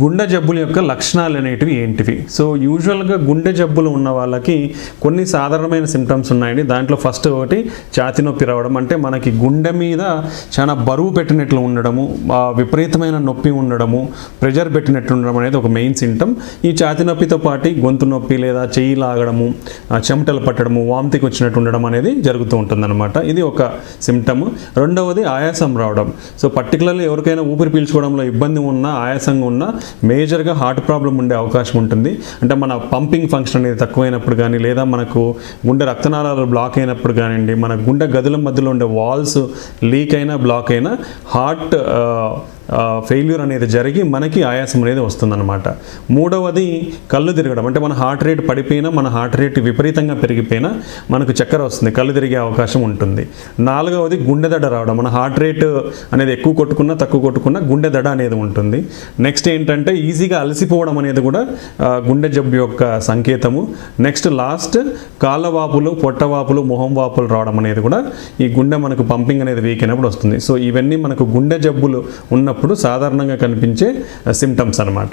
గుండె జబ్బుల యొక్క లక్షణాలు అనేటివి ఏంటివి? సో యూజువల్గా గుండె జబ్బులు ఉన్న వాళ్ళకి కొన్ని సాధారణమైన సిమ్టమ్స్ ఉన్నాయండి. దాంట్లో ఫస్ట్ ఒకటి ఛాతీ నొప్పి రావడం, అంటే మనకి గుండె మీద చాలా బరువు పెట్టినట్లు ఉండడము, విపరీతమైన నొప్పి ఉండడము, ప్రెషర్ పెట్టినట్లు ఉండడం అనేది ఒక మెయిన్ సిమ్టమ్. ఈ ఛాతీ నొప్పితో పాటు గొంతు నొప్పి లేదా చెయ్యి లాగడము, చెమటలు పట్టడము, వాంతికి వచ్చినట్టు ఉండడం అనేది జరుగుతూ ఉంటుందన్నమాట. ఇది ఒక సిమ్టమ్. రెండవది ఆయాసం రావడం. సో పర్టికులర్లీ ఎవరికైనా ఊపిరి పీల్చుకోవడంలో ఇబ్బంది ఉన్నా, ఆయాసంగా ఉన్నా మేజర్గా హార్ట్ ప్రాబ్లం ఉండే అవకాశం ఉంటుంది. అంటే మన పంపింగ్ ఫంక్షన్ అనేది తక్కువైనప్పుడు కానీ, లేదా మనకు గుండె రక్తనాళాలు బ్లాక్ అయినప్పుడు కానివ్వండి, మన గుండె గదుల మధ్యలో ఉండే వాల్స్ లీక్ అయినా బ్లాక్ అయినా హార్ట్ ఫెయిల్యూర్ అనేది జరిగి మనకి ఆయాసం అనేది వస్తుందన్నమాట. మూడవది కళ్ళు తిరగడం, అంటే మన హార్ట్ రేట్ పడిపోయినా, మన హార్ట్ రేట్ విపరీతంగా పెరిగిపోయినా మనకు చక్కెర వస్తుంది, కళ్ళు తిరిగే అవకాశం ఉంటుంది. నాలుగవది గుండె దడ రావడం, మన హార్ట్ రేట్ అనేది ఎక్కువ కొట్టుకున్నా తక్కువ కొట్టుకున్నా గుండె దడ అనేది ఉంటుంది. నెక్స్ట్ ఏంటంటే ఈజీగా అలసిపోవడం అనేది కూడా గుండె జబ్బు యొక్క సంకేతము. నెక్స్ట్ లాస్ట్ కాళ్ళ వాపులు, పొట్ట వాపులు, మొహం వాపులు రావడం అనేది కూడా ఈ గుండె మనకు పంపింగ్ అనేది వీక్ అయినప్పుడు వస్తుంది. సో ఇవన్నీ మనకు గుండె జబ్బులు ఉన్నప్పుడు సాధారణంగా కనిపించే సిమ్టమ్స్ అన్నమాట.